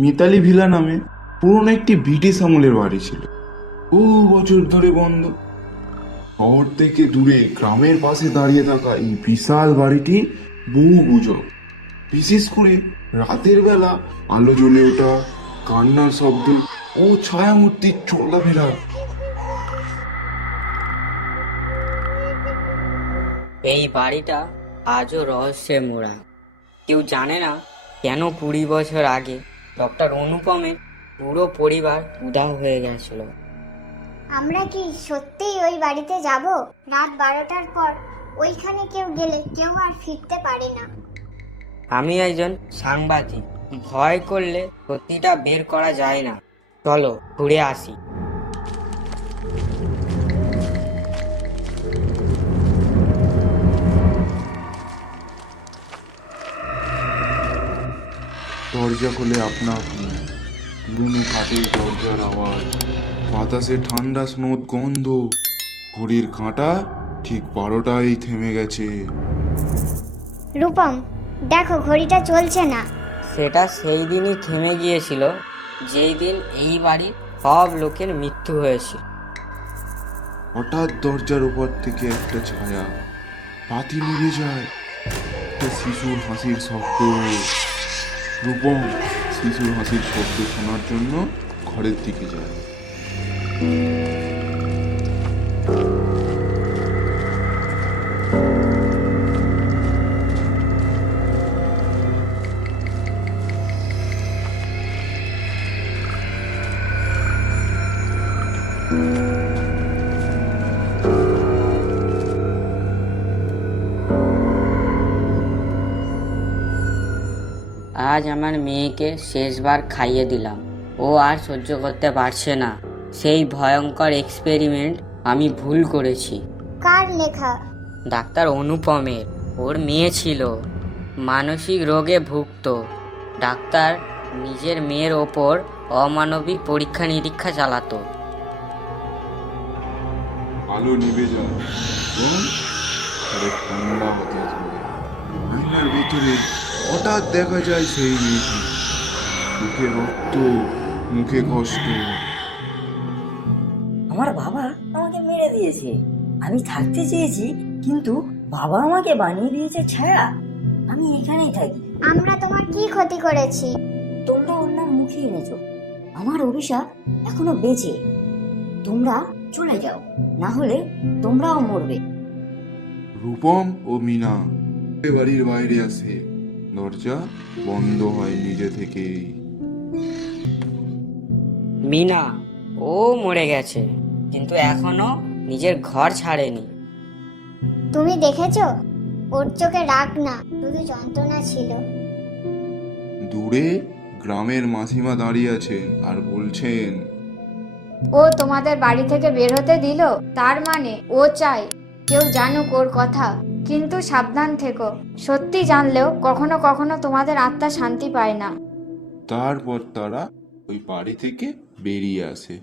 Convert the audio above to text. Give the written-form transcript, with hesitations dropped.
Mitali villa নামে পুরনো একটি ব্রিটিশ আমলের বাড়ি ছিল। বহু বছর ধরে বন্ধ। শহর থেকে দূরে গ্রামের পাশে দাঁড়িয়ে থাকা এই বিশাল বাড়িটি বহু গুজব, বিশেষ করে রাতের বেলা আলো জ্বলে ওঠা, কান্নার শব্দ ও ছায়ামূর্তির চলাফেরা। এই বাড়িটা আজও রহস্যে মোড়া। কেউ জানে না কেন 20 বছর আগে ডক্টর অনুপমের পুরো পরিবার উধাও হয়ে গেছিল। আমরা কি সত্যিই ওই বাড়িতে যাব? রাত 12টার পর ওইখানে কেউ গেলে কেউ আর ফিরতে পারে না। আমি একজন সাংবাদিক, ভয় করলে সত্যিটা বের করা যায় না। চলো ঘুরে আসি। দরজা খুলে আপনা আপনি, পুরনো কাঠের দরজার আওয়াজ, বাতাসে ঠান্ডা স্নোত গন্ধ। ঘড়ির কাঁটা ঠিক 12টায় থেমে গেছে। রূপম, দেখো ঘড়িটা চলছে না। সেটা সেই দিনই থেমে গিয়েছিল যেই দিন এই বাড়ির সব লোকের মৃত্যু হয়েছিল। হঠাৎ দরজার উপর থেকে একটা ছায়া, বাতি নিভে যায়। একটা শিশুর হাসির শব্দ। রূপম শিশুর হাসির শব্দ শোনার জন্য ঘরের দিকে যায়। আজ আমার মেয়েকে শেষবার খাইয়ে দিলাম। ও আর সহ্য করতে পারছে না। সেই ভয়ঙ্কর এক্সপেরিমেন্ট আমি ভুল করেছি। কার লেখা? ডাক্তার অনুপমের। ওর মেয়ে ছিল, মানসিক রোগে ভুগত। ডাক্তার নিজের মেয়ের ওপর অমানবিক পরীক্ষা নিরীক্ষা চালাতো। আলো নিভে যায় এবং ঘরে ঠান্ডা হতে থাকে। আয়নার ভেতরে হঠাৎ দেখা যায় সেই মেয়েটি, মুখে রক্ত, মুখে কষ্ট। আমার বাবা আমাকে মেরে দিয়েছে। আমি থাকতে চেয়েছি, কিন্তু বাবা আমাকে বানিয়ে দিয়েছে ছায়া। আমি এখানেই থাকি। আমরা তোমার কি ক্ষতি করেছি? তোমরা ওর নাম মুখে এনেছো। আমার অভিশাপ এখনো বেঁচে। তোমরা চলে যাও, না হলে তোমরাও মরবে। রূপম ও মিনা এ বাড়ির বাইরে আসে। দরজা বন্ধ হয় নিজে থেকেই। মিনা, ও মরে গেছে, কিন্তু এখনো নিজের ঘর ছাড়েনি। তুমি দেখেছো? ওর চোখে রাগ না, শুধু যন্ত্রণা ছিল। দূরে গ্রামের মাসিমা দাঁড়িয়ে আছেন আর বলছেন, ও তোমাদের বাড়ি থেকে বের হতে দিল, তার মানে ও চায় কেউ জানুক ওর কথা। কিন্তু সাবধান থেকো, সত্যি জানলেও কখনো কখনো তোমাদের আত্মা শান্তি পায় না। তারপর তারা ওই বাড়ি থেকে বেরিয়ে আসে।